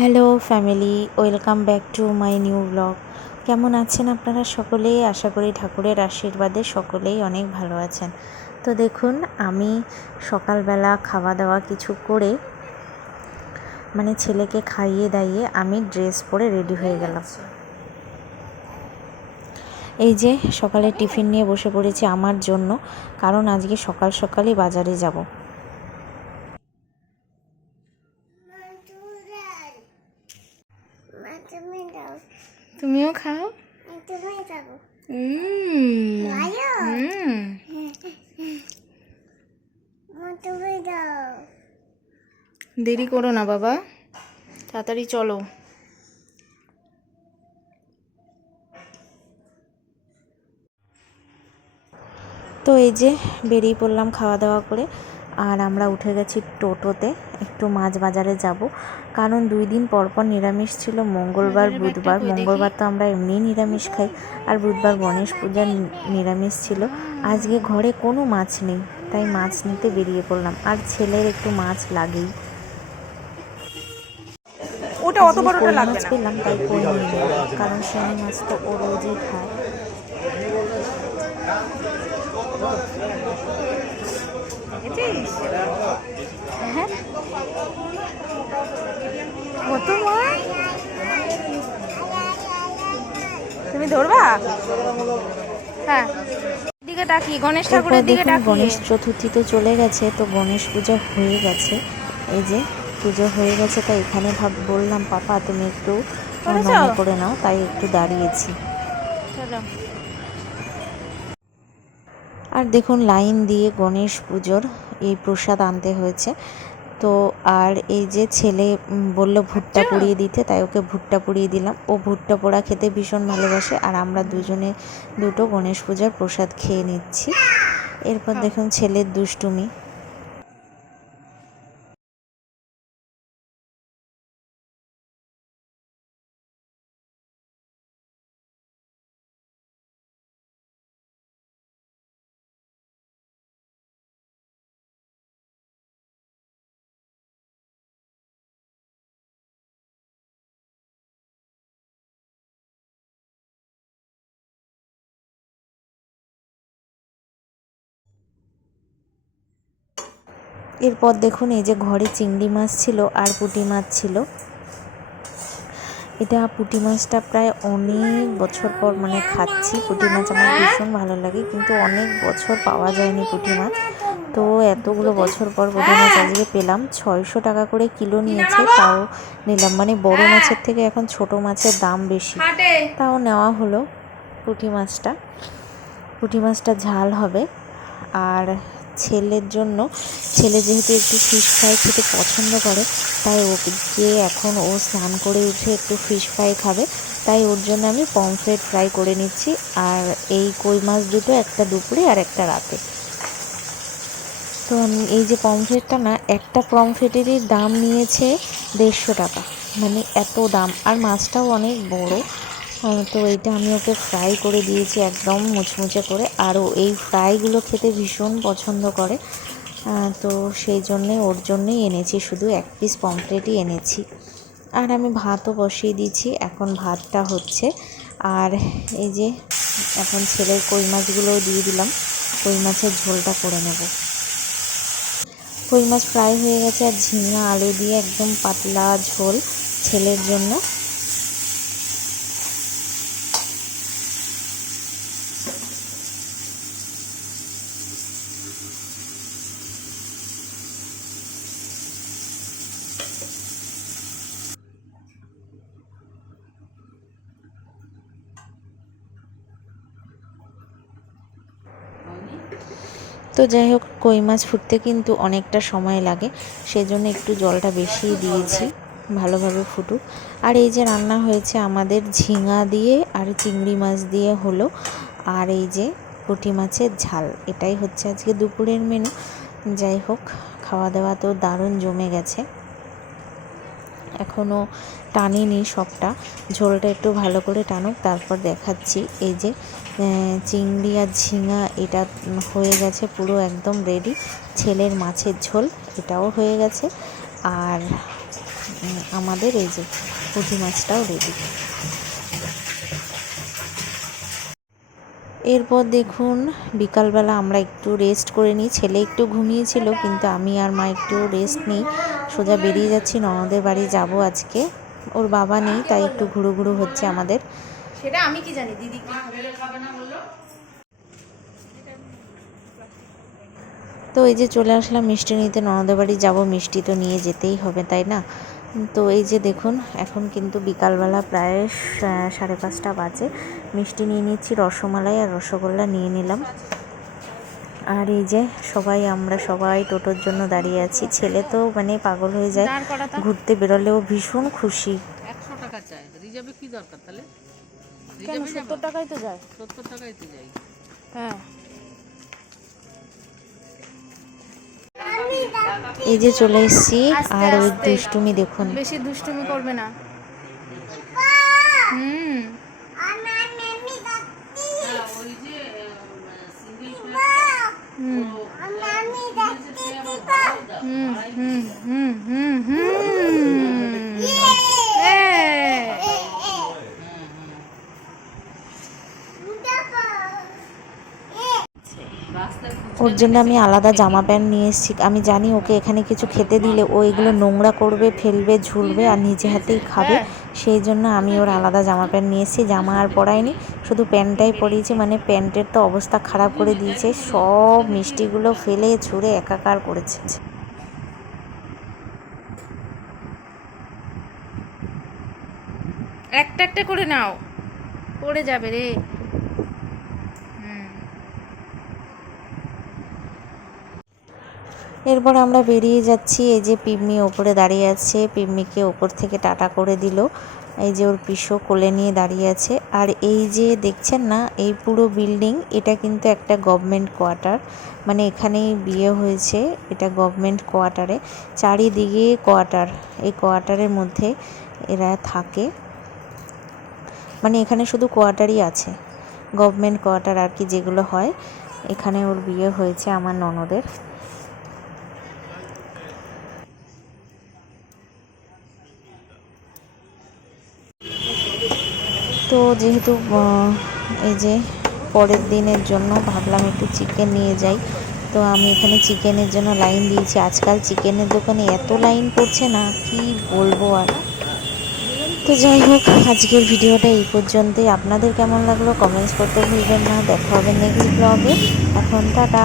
Hello family, welcome back to my new blog. কেমন আছেন আপনারা সকলেই আশা করি ঠাকুরের আশীর্বাদে সকলেই অনেক ভালো আছেন। তো দেখুন, আমি সকালবেলা খাওয়া দাওয়া কিছু করে মানে ছেলেকে খাইয়ে দাইয়ে আমি ড্রেস পরে রেডি হয়ে গেলাম। এই যে সকালে টিফিন নিয়ে বসে পড়েছি আমার জন্য, কারণ আজকে সকাল সকালই বাজারে যাব তুমি দাও তুমিও খাও? দেরি করো না বাবা তাড়াতাড়ি চলো। তো এই যে বেরিয়ে পড়লাম খাওয়া দাওয়া করে। আর আমরা উঠে গেছি টোটোতে একটু মাছ বাজারে যাব। কারণ দুই দিন পর পর নিরামিষ ছিল মঙ্গলবার বুধবার। মঙ্গলবার তো আমরা এমনিই নিরামিষ খাই আর বুধবার গণেশ পূজার নিরামিষ ছিল। আজকে ঘরে কোনো মাছ নেই তাই মাছ নিতে বেরিয়ে পড়লাম। আর ছেলের একটু মাছ লাগেই। ওটা অত বড়টা লাগবে মাছ না। পেলাম তাই কই নিয়ে কারণ শিঙি মাছ তো ও রোজই খায়। দেখেছিস হ্যাঁ কত মাছ তুমি ধরবা হ্যাঁ দিকে তাকি গণেশ এরপর ঠাকুরের দিকে দেখুন গণেশ চতুর্থী তো চলে গেছে তো গণেশ পূজা হয়ে গেছে। এই যে পুজো হয়ে গেছে তাই এখানে ভাব বললাম পাপা তুমি একটু? মনে করে নাও তাই একটু দাঁড়িয়েছি। আর দেখুন লাইন দিয়ে গণেশ পুজোর এই প্রসাদ আনতে হয়েছে। তো আর এই যে ছেলে বলল ভুট্টা আচ্ছা। পুড়িয়ে দিতে তাই ওকে ভুট্টা পুড়িয়ে দিলাম। ও ভুট্টা পোড়া খেতে ভীষণ ভালোবাসে আর আমরা দুজনে দুটো গণেশ পূজার প্রসাদ খেয়ে নিচ্ছি। এরপর দেখুন ছেলের দুষ্টুমি। এরপর দেখুন, এই যে ঘরে চিংড়ি মাছ ছিল আর পুঁটি মাছ ছিল। এটা পুঁটি মাছটা প্রায় অনেক বছর পর মানে খাচ্ছি। পুঁটি মাছ আমার ভীষণ ভালো লাগে, কিন্তু অনেক বছর পাওয়া যায়নি পুঁটি মাছ। তো এতগুলো বছর পর পুঁটি মাছ আজকে পেলাম। ছয়শো টাকা করে কিলো নিয়েছে, তাও নিলাম। মানে বড় মাছের থেকে এখন ছোট মাছের দাম বেশি। তাও নেওয়া হলো পুঁটি মাছটা। পুঁটি মাছটা ঝাল হবে। আর ছেলের জন্য। ছেলে যেহেতু একটু ফিশ ফ্রাই খেতে পছন্দ করে, তাই ওকে এখন ও স্নান করে উঠে একটু ফিশ ফ্রাই খাবে, তাই ওর জন্য আমি পমফ্রেট ফ্রাই করে নিচ্ছি, আর এই কই মাছ দুটো একটা দুপুরে আর একটা রাতে। তো আমি এই যে পমফ্রেটটা না, একটা পমফ্রেটেরই দাম নিয়েছে দেড়শো টাকা। মানে এত দাম। আর মাছটাও অনেক বড়। তো এইটা আমি ওকে ফ্রাই করে দিয়েছি একদম মুচমুচে করে। আর ও এই ফ্রাইগুলো খেতে ভীষণ পছন্দ করে। তো সেই জন্যে ওর জন্যই এনেছি, শুধু এক পিস পমফ্রেটই এনেছি। আর আমি ভাতও বসিয়ে দিয়েছি, এখন ভাতটা হচ্ছে। আর এই যে এখন ছেলের কই মাছগুলোও দিয়ে দিলাম, কই মাছের ঝোলটা করে নেব। কই মাছ ফ্রাই হয়ে গেছে আর ঝিঙা, আলু দিয়ে একদম পাতলা ঝোল ছেলের জন্য। তো যাই হোক, কই মাছ ফুটতে কিন্তু অনেকটা সময় লাগে। সেজন্য একটু জলটা বেশি দিয়েছি, ভালোভাবে ফুটুক। আর এই যে রান্না হয়েছে আমাদের ঝিঙা দিয়ে আর চিংড়ি মাছ দিয়ে হলো। আর এই যে পুঁটি মাছের ঝাল, এটাই হচ্ছে আজকে দুপুরের মেনু যাই হোক খাওয়া দাওয়া তো দারুণ জমে গেছে। এখনও টানিনি সবটা। ঝোলটা একটু ভালো করে টানুক, তারপর দেখাচ্ছি। এই যে চিংড়ি আর ঝিঙা, এটা হয়ে গেছে পুরো একদম রেডি ছেলের মাছের ঝোল, এটাও হয়ে গেছে। আর আমাদের এই যে পুঁটি মাছটাও রেডি এরপর দেখুন, বিকালবেলা আমরা একটু রেস্ট করে নিই। ছেলে একটু ঘুমিয়েছিল, কিন্তু আমি আর মা একটু রেস্ট নিই। সোজা বেরিয়ে যাচ্ছি ননদের বাড়ি যাব আজকে। ওর বাবা নেই তাই একটু ঘুরু ঘুরু হচ্ছে আমাদের। সেটা আমি কি জানি দিদি কি? তো এই যে চলে আসলাম মিষ্টি নিতে ননদের বাড়ি যাব মিষ্টি তো নিয়ে যেতেই হবে তাই না? তো এই যে দেখুন এখন কিন্তু বিকালবেলা প্রায় সাড়ে পাঁচটা বাজে। মিষ্টি নিয়ে নিচ্ছি রসমালাই আর রসগোল্লা নিয়ে নিলাম। আর এই যে সবাই আমরা সবাই টোটোর জন্য দাঁড়িয়ে আছি। ছেলে তো মানে পাগল হয়ে যায়। ঘুরতে বেরোলেও ভীষণ খুশি। একশো টাকা চাই। রিজার্ভে কি দরকার তাহলে? কেন? সত্তর টাকাই তো যায়। সত্তর তো হ্যাঁ। এই যে চলে এসেছি। আর ওই দুষ্টুমি দেখুন। বেশি দুষ্টুমি করবে না। হুম আমি আমি যাচ্ছি ওই যে সিঙ্গেল হুম। হুম হুম হুম হুম ওর জন্য আমি আলাদা জামা প্যান্ট নিয়ে এসেছি। আমি জানি ওকে এখানে কিছু খেতে দিলে ও এগুলো নোংরা করবে, ফেলবে, ঝুলবে আর নিজে হাতেই খাবে। সেই জন্য আমি ওর আলাদা জামা প্যান্ট নিয়ে এসেছি। জামা আর পরাইনি, শুধু প্যান্টটাই পরিয়েছি। মানে প্যান্টের তো অবস্থা খারাপ করে দিয়েছে। সব মিষ্টিগুলো ফেলে, ছুঁড়ে একাকার করেছে। একটা একটা করে নাও। পড়ে যাবে রে। এরপর আমরা বেরিয়ে যাচ্ছি, এই যে পিম্মি ওপরে দাঁড়িয়ে আছে, পিম্মিকে ওপর থেকে টাটা করে দিল। এই যে ওর পিসো কোলে নিয়ে দাঁড়িয়ে আছে। আর এই যে দেখছেন না, এই পুরো বিল্ডিং, এটা কিন্তু একটা গভর্নমেন্ট কোয়ার্টার। মানে এখানেই বিয়ে হয়েছে, এটা গভর্নমেন্ট কোয়ার্টারে। চারিদিকে কোয়ার্টার, এই কোয়ার্টারের মধ্যে এরা থাকে। মানে এখানে শুধু কোয়ার্টারই আছে, গভর্নমেন্ট কোয়ার্টার আর কি যেগুলো হয়। এখানে ওর বিয়ে হয়েছে আমার ননদের। তো যেহেতু এই যে পরের দিনের জন্য ভাবলাম একটু চিকেন নিয়ে যাই, তো আমি এখানে চিকেনের জন্য লাইন দিয়েছি। আজকাল চিকেনের দোকানে এত লাইন পড়ছে না, কি বলব আর। তো যাই হোক, আজকের ভিডিওটা এই পর্যন্তই। আপনাদের কেমন লাগল? কমেন্টস করতে ভুলবেন না। দেখা হবে নেক্সট ব্লগে এখন টাটা।